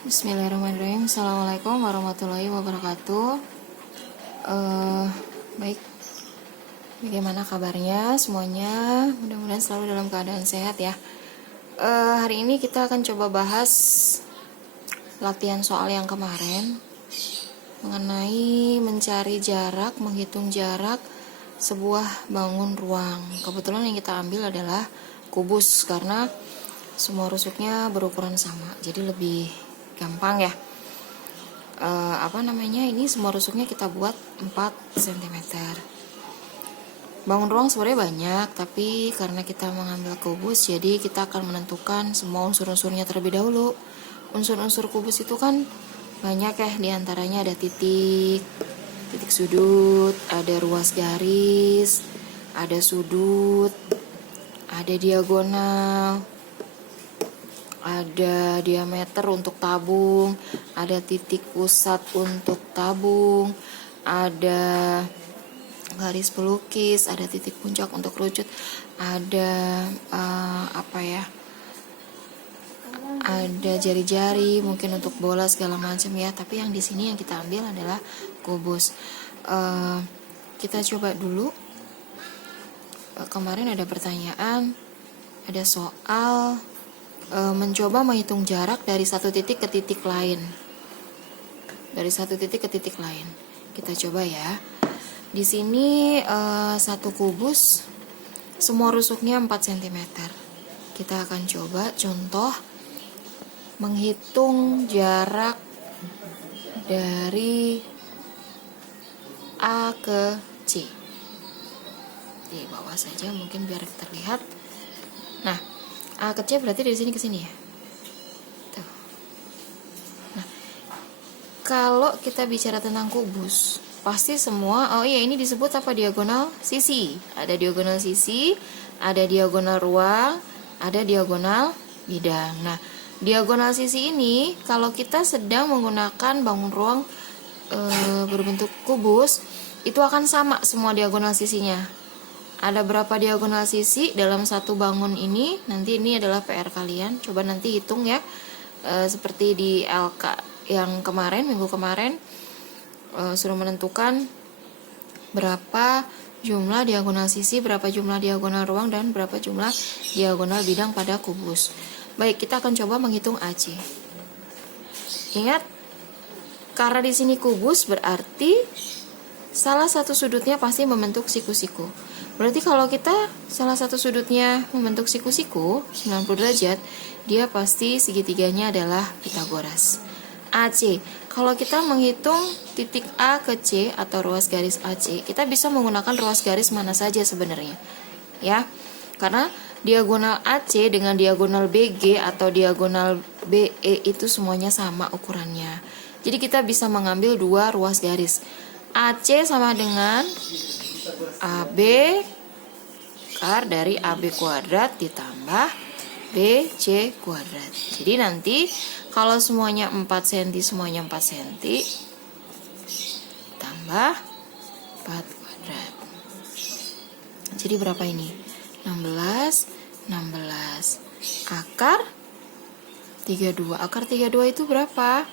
Bismillahirrahmanirrahim. Assalamualaikum warahmatullahi wabarakatuh. Baik, bagaimana kabarnya semuanya? Mudah-mudahan selalu dalam keadaan sehat ya. Hari ini kita akan coba bahas latihan soal yang kemarin mengenai mencari jarak, menghitung jarak sebuah bangun ruang. Kebetulan yang kita ambil adalah kubus karena semua rusuknya berukuran sama, jadi lebih gampang ya. Ini semua rusuknya kita buat 4 cm. Bangun ruang sebenarnya banyak, tapi karena kita mengambil kubus, jadi kita akan menentukan semua unsur-unsurnya terlebih dahulu. Unsur-unsur kubus itu kan banyak ya, diantaranya ada titik sudut, ada ruas garis, ada sudut, ada diagonal, ada diameter untuk tabung, ada titik pusat untuk tabung, ada garis pelukis, ada titik puncak untuk rucut, ada ada jari-jari mungkin untuk bola segala macam ya. Tapi yang di sini yang kita ambil adalah kubus. Kita coba dulu. Kemarin ada pertanyaan, ada soal mencoba menghitung jarak dari satu titik ke titik lain. Kita coba ya. Di sini satu kubus semua rusuknya 4 cm. Kita akan coba contoh menghitung jarak dari A ke C. Di bawah saja mungkin biar terlihat. Nah, A ke C berarti dari sini ke sini ya. Tuh. Nah, kalau kita bicara tentang kubus, pasti semua, ini disebut apa, diagonal sisi. Ada diagonal sisi, ada diagonal ruang, ada diagonal bidang. Nah, diagonal sisi ini kalau kita sedang menggunakan bangun ruang berbentuk kubus, itu akan sama semua diagonal sisinya. Ada berapa diagonal sisi dalam satu bangun ini? Nanti ini adalah PR kalian. Coba nanti hitung ya. Seperti di LK yang kemarin, minggu kemarin, suruh menentukan berapa jumlah diagonal sisi, berapa jumlah diagonal ruang, dan berapa jumlah diagonal bidang pada kubus. Baik, kita akan coba menghitung AC. Ingat, karena di sini kubus berarti salah satu sudutnya pasti membentuk siku-siku. Berarti kalau kita salah satu sudutnya membentuk siku-siku 90 derajat, dia pasti segitiganya adalah Pitagoras. AC, kalau kita menghitung titik A ke C atau ruas garis AC, kita bisa menggunakan ruas garis mana saja sebenarnya. Ya. Karena diagonal AC dengan diagonal BG atau diagonal BE itu semuanya sama ukurannya. Jadi kita bisa mengambil dua ruas garis. AC sama dengan AB akar dari AB kuadrat ditambah BC kuadrat. Jadi nanti kalau semuanya 4 cm, semuanya 4 cm tambah 4 kuadrat. Jadi berapa ini? 16 akar 32. Akar 32 itu berapa?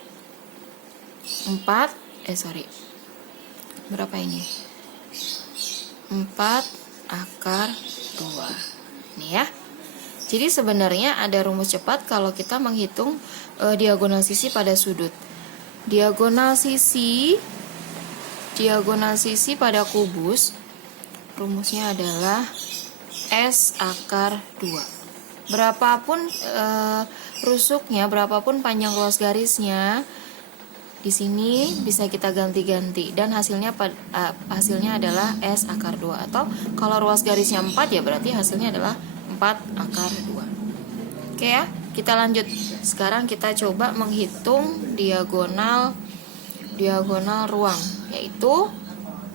Berapa ini? 4 akar 2. Ini ya. Jadi sebenarnya ada rumus cepat kalau kita menghitung diagonal sisi pada sudut. Diagonal sisi pada kubus rumusnya adalah S akar 2. Berapapun rusuknya, berapapun panjang ruas garisnya, di sini bisa kita ganti-ganti dan hasilnya adalah S akar 2. Atau kalau ruas garisnya 4 ya berarti hasilnya adalah 4 akar 2. Oke ya, kita lanjut. Sekarang kita coba menghitung diagonal ruang, yaitu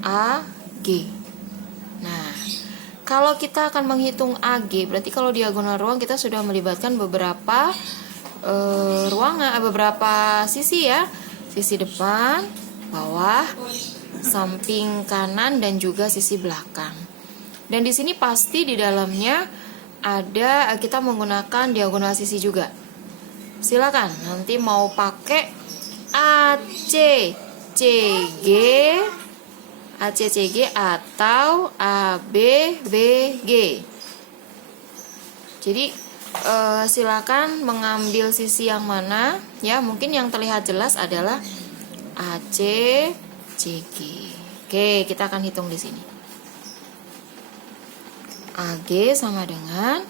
AG. Nah, kalau kita akan menghitung AG, berarti kalau diagonal ruang kita sudah melibatkan beberapa ruangan, beberapa sisi ya. Sisi depan, bawah, samping kanan, dan juga sisi belakang. Dan di sini pasti di dalamnya ada, kita menggunakan diagonal sisi juga. silakan. Nanti mau pakai AC, CG, ACCG atau ABBG. Jadi silakan mengambil sisi yang mana ya. Mungkin yang terlihat jelas adalah ACCG. Oke, kita akan hitung di sini. AG sama dengan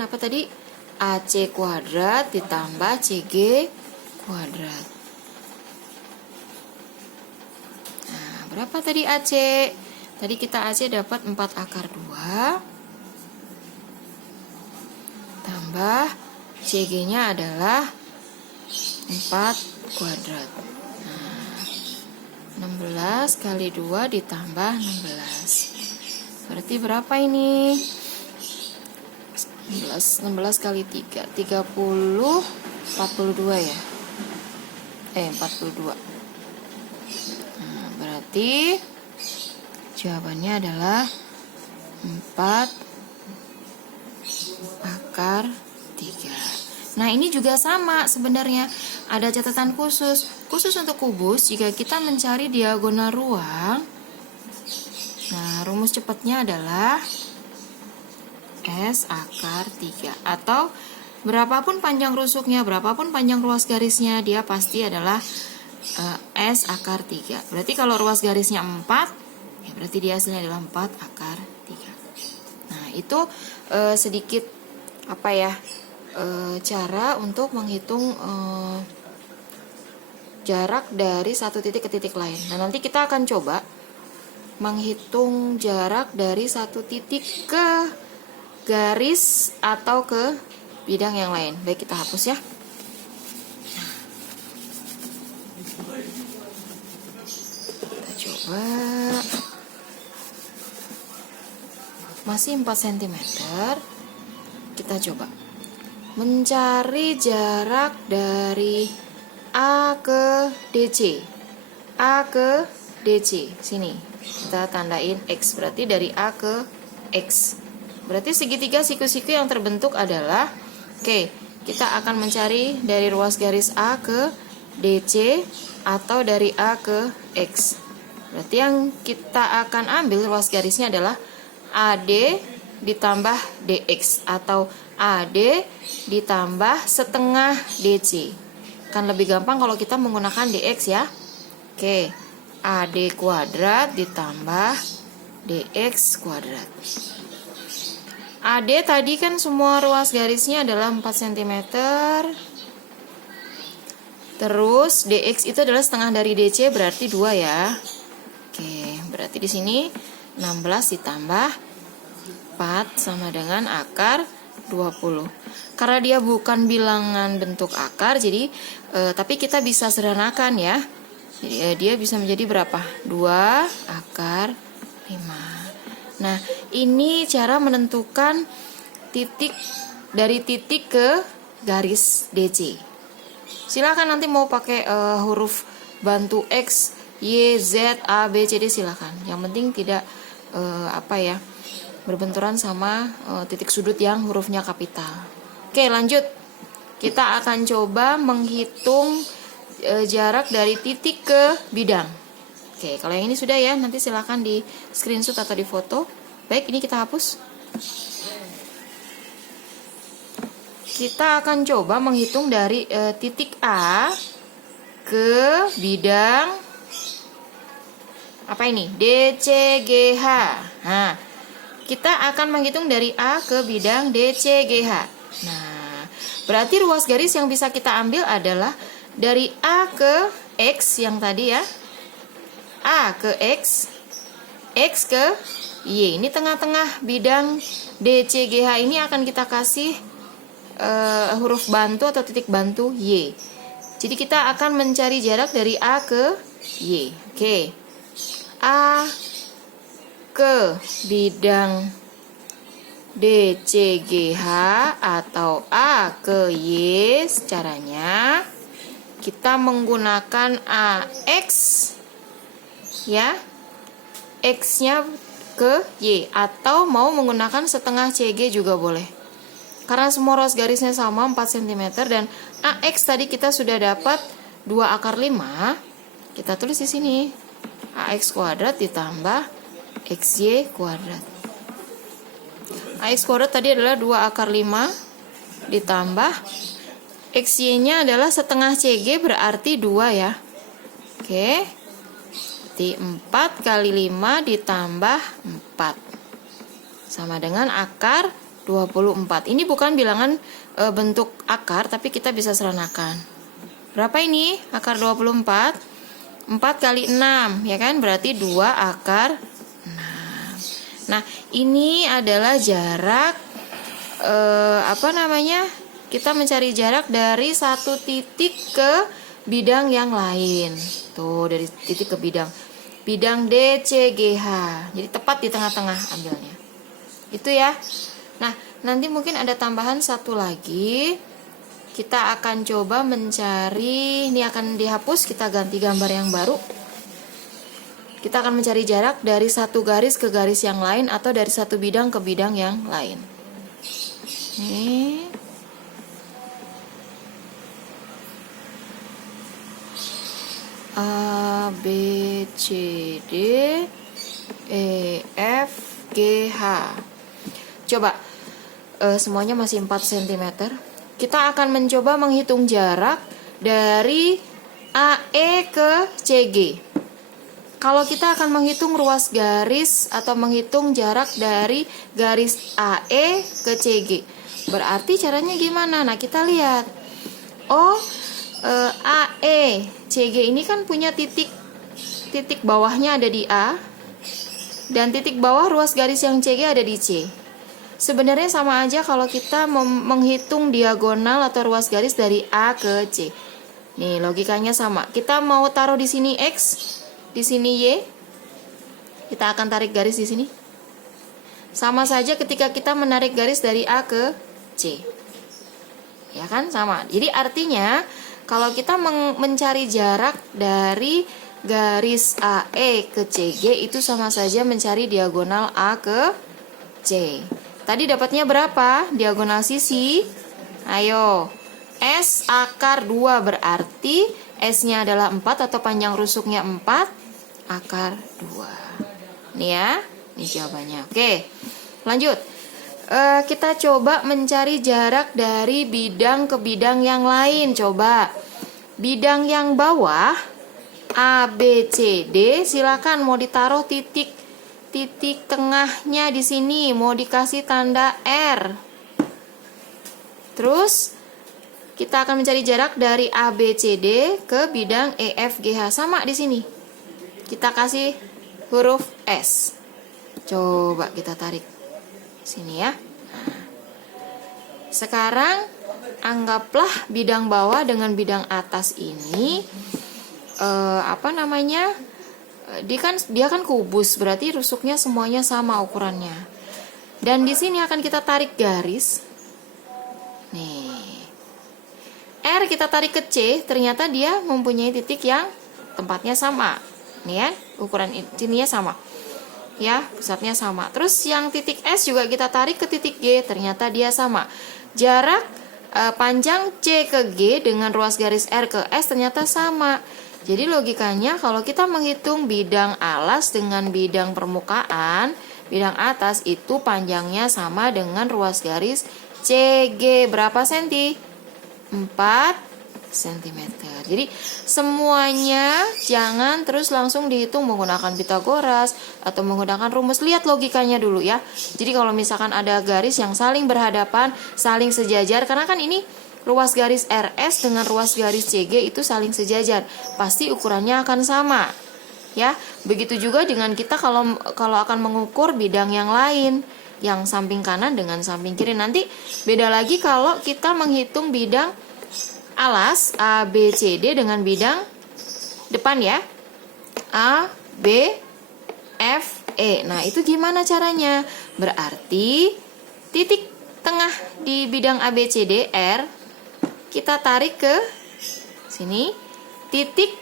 apa tadi? AC kuadrat ditambah CG kuadrat. Nah, berapa tadi AC? Tadi kita AC dapat 4 akar 2 tambah CG-nya adalah 4 kuadrat. Nah, 16 kali 2 ditambah 16. Berarti berapa ini? 16 kali 3 30 42 ya. 42. Nah, berarti jawabannya adalah 4 akar 3. Nah, ini juga sama sebenarnya. Ada catatan khusus untuk kubus. Jika kita mencari diagonal ruang, nah rumus cepatnya adalah S akar 3. Atau berapapun panjang rusuknya, berapapun panjang ruas garisnya, dia pasti adalah S akar 3. Berarti kalau ruas garisnya 4, ya berarti dia hasilnya adalah 4 akar 3. Nah, itu sedikit cara untuk menghitung jarak dari satu titik ke titik lain. Nah, nanti kita akan coba menghitung jarak dari satu titik ke garis atau ke bidang yang lain. Baik, kita hapus ya. Kita coba. Masih 4 cm. Kita coba mencari jarak dari A ke DC. A ke DC. Sini. Kita tandain X. Berarti dari A ke X. Berarti segitiga siku-siku yang terbentuk adalah, kita akan mencari dari ruas garis A ke DC atau dari A ke X. Berarti yang kita akan ambil ruas garisnya adalah AD ditambah DX atau AD ditambah setengah DC. Kan lebih gampang kalau kita menggunakan DX ya. AD kuadrat ditambah DX kuadrat. AD tadi kan semua ruas garisnya adalah 4 cm. Terus DX itu adalah setengah dari DC, berarti 2 ya. Berarti di sini 16 ditambah 4 sama dengan akar 20. Karena dia bukan bilangan bentuk akar, jadi tapi kita bisa sederhanakan ya. Jadi dia bisa menjadi berapa? 2 akar 5. Nah, ini cara menentukan titik dari titik ke garis DC. Silakan nanti mau pakai huruf bantu X, Y, Z, A, B, C, D silakan. Yang penting tidak berbenturan sama titik sudut yang hurufnya kapital. Lanjut. Kita akan coba menghitung jarak dari titik ke bidang. Kalau yang ini sudah ya, nanti silakan di screenshot atau di foto. Baik, ini kita hapus. Kita akan coba menghitung dari titik A ke bidang apa ini? DCGH. Nah, kita akan menghitung dari A ke bidang DCGH. Nah, berarti ruas garis yang bisa kita ambil adalah dari A ke X yang tadi ya. A ke X, X ke Y. Ini tengah-tengah bidang DCGH ini akan kita kasih huruf bantu atau titik bantu Y. Jadi kita akan mencari jarak dari A ke Y. A ke bidang DCGH atau A ke Y, caranya kita menggunakan AX ya, X-nya ke Y, atau mau menggunakan setengah CG juga boleh. Karena semua ruas garisnya sama 4 cm dan AX tadi kita sudah dapat 2 akar 5, kita tulis di sini AX kuadrat ditambah XY kuadrat. AX kuadrat tadi adalah 2 akar 5 ditambah XY-nya adalah setengah CG berarti 2 ya. Oke. Berarti 4 kali 5 ditambah 4 sama dengan akar 24. Ini bukan bilangan bentuk akar, tapi kita bisa seranakan. Berapa ini? Akar 24. 4 kali 6, ya kan? Berarti 2 akar 6. Nah, ini adalah jarak kita mencari jarak dari satu titik ke bidang yang lain. Tuh, dari titik ke bidang. Bidang DCGH. Jadi tepat di tengah-tengah ambilnya. Itu ya. Nah, nanti mungkin ada tambahan satu lagi. Kita akan coba mencari, ini akan dihapus, kita ganti gambar yang baru. Kita akan mencari jarak dari satu garis ke garis yang lain atau dari satu bidang ke bidang yang lain. Nih. A, B, C, D, E, F, G, H. Coba, semuanya masih 4 cm. Kita akan mencoba menghitung jarak dari AE ke CG. Kalau kita akan menghitung ruas garis atau menghitung jarak dari garis AE ke CG, berarti caranya gimana? Nah, kita lihat. AE CG ini kan punya titik bawahnya ada di A, dan titik bawah ruas garis yang CG ada di C. Sebenarnya sama aja kalau kita menghitung diagonal atau ruas garis dari A ke C. Nih, logikanya sama. Kita mau taruh di sini X, di sini Y. Kita akan tarik garis di sini. Sama saja ketika kita menarik garis dari A ke C. Ya kan? Sama. Jadi artinya kalau kita mencari jarak dari garis AE ke CG itu sama saja mencari diagonal A ke C. Tadi dapatnya berapa? Diagonal sisi. Ayo. S akar 2 berarti S-nya adalah 4 atau panjang rusuknya 4 akar 2. Nih ya. Ini jawabannya. Oke. Lanjut. Kita coba mencari jarak dari bidang ke bidang yang lain. Coba. Bidang yang bawah A, B, C, D, silakan mau ditaruh titik tengahnya di sini, mau dikasih tanda R. Terus kita akan mencari jarak dari A, B, C, D ke bidang E, F, G, H. Sama di sini. Kita kasih huruf S. Coba kita tarik sini ya. Nah, sekarang anggaplah bidang bawah dengan bidang atas ini dia kan kubus, berarti rusuknya semuanya sama ukurannya. Dan di sini akan kita tarik garis. Nih. R kita tarik ke C, ternyata dia mempunyai titik yang tempatnya sama. Nih ya, ukuran ininya sama. Ya, pusatnya sama. Terus yang titik S juga kita tarik ke titik G, ternyata dia sama. Jarak panjang C ke G dengan ruas garis R ke S ternyata sama. Jadi logikanya kalau kita menghitung bidang alas dengan bidang permukaan, bidang atas itu panjangnya sama dengan ruas garis CG. Berapa senti? 4 cm. Jadi semuanya jangan terus langsung dihitung menggunakan Pitagoras atau menggunakan rumus. Lihat logikanya dulu ya. Jadi kalau misalkan ada garis yang saling berhadapan, saling sejajar, karena kan ini ruas garis RS dengan ruas garis CG itu saling sejajar, pasti ukurannya akan sama. Ya, begitu juga dengan kita kalau akan mengukur bidang yang lain, yang samping kanan dengan samping kiri. Nanti beda lagi kalau kita menghitung bidang alas A, B, C, D dengan bidang depan ya. A, B, F, E. Nah, itu gimana caranya? Berarti titik tengah di bidang A, B, C, D, R kita tarik ke sini. Titik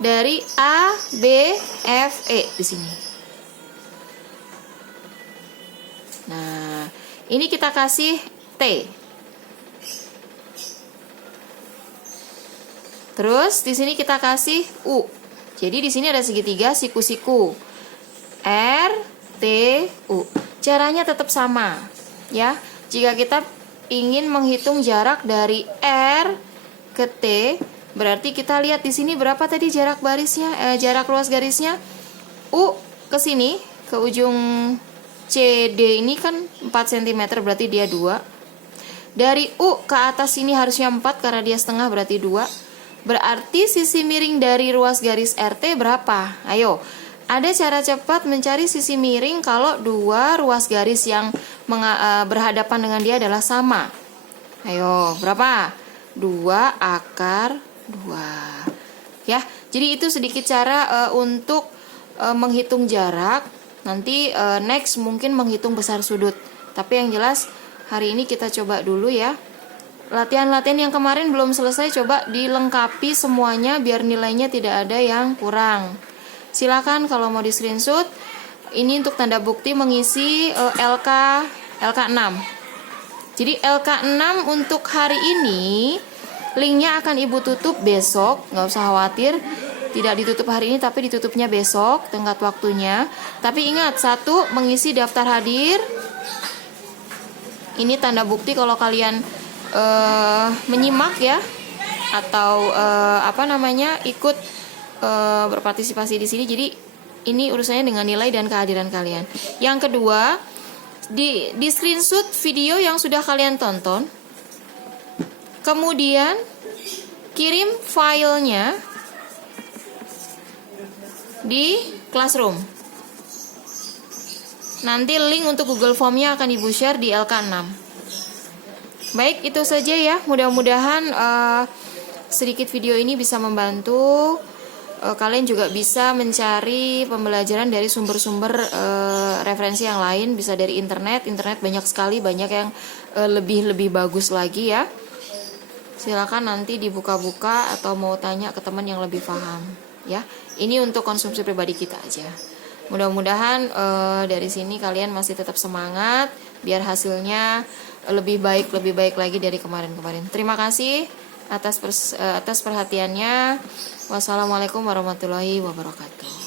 dari A, B, F, E di sini. Nah, ini kita kasih T. Terus di sini kita kasih U. Jadi di sini ada segitiga siku-siku. R, T, U. Caranya tetap sama, ya. Jika kita ingin menghitung jarak dari R ke T, berarti kita lihat di sini berapa tadi jarak barisnya, jarak ruas garisnya. U ke sini, ke ujung CD ini kan 4 cm, berarti dia 2. Dari U ke atas ini harusnya 4 karena dia setengah, berarti 2. Berarti sisi miring dari ruas garis RT berapa? Ayo, ada cara cepat mencari sisi miring kalau dua ruas garis yang berhadapan dengan dia adalah sama. Ayo, berapa? 2 akar 2. Ya, jadi itu sedikit cara untuk menghitung jarak. Nanti next mungkin menghitung besar sudut. Tapi yang jelas hari ini kita coba dulu ya. Latihan-latihan yang kemarin belum selesai, coba dilengkapi semuanya biar nilainya tidak ada yang kurang. Silakan kalau mau di screenshot. Ini untuk tanda bukti mengisi LK6. Jadi LK6 untuk hari ini linknya akan ibu tutup besok, nggak usah khawatir. Tidak ditutup hari ini tapi ditutupnya besok, tenggat waktunya. Tapi ingat, 1 mengisi daftar hadir. Ini tanda bukti kalau kalian menyimak ya, atau ikut berpartisipasi di sini. Jadi ini urusannya dengan nilai dan kehadiran kalian. Yang kedua, di screenshot video yang sudah kalian tonton, kemudian kirim filenya di Classroom. Nanti link untuk Google Form-nya akan ibu share di LK6. Baik, itu saja ya. Mudah-mudahan sedikit video ini bisa membantu. Kalian juga bisa mencari pembelajaran dari sumber-sumber referensi yang lain. Bisa dari internet. Internet banyak sekali, banyak yang lebih bagus lagi ya. Silakan nanti dibuka-buka atau mau tanya ke teman yang lebih paham ya. Ini untuk konsumsi pribadi kita aja. Mudah-mudahan dari sini kalian masih tetap semangat biar hasilnya lebih baik lagi dari kemarin-kemarin. Terima kasih atas perhatiannya. Wassalamualaikum warahmatullahi wabarakatuh.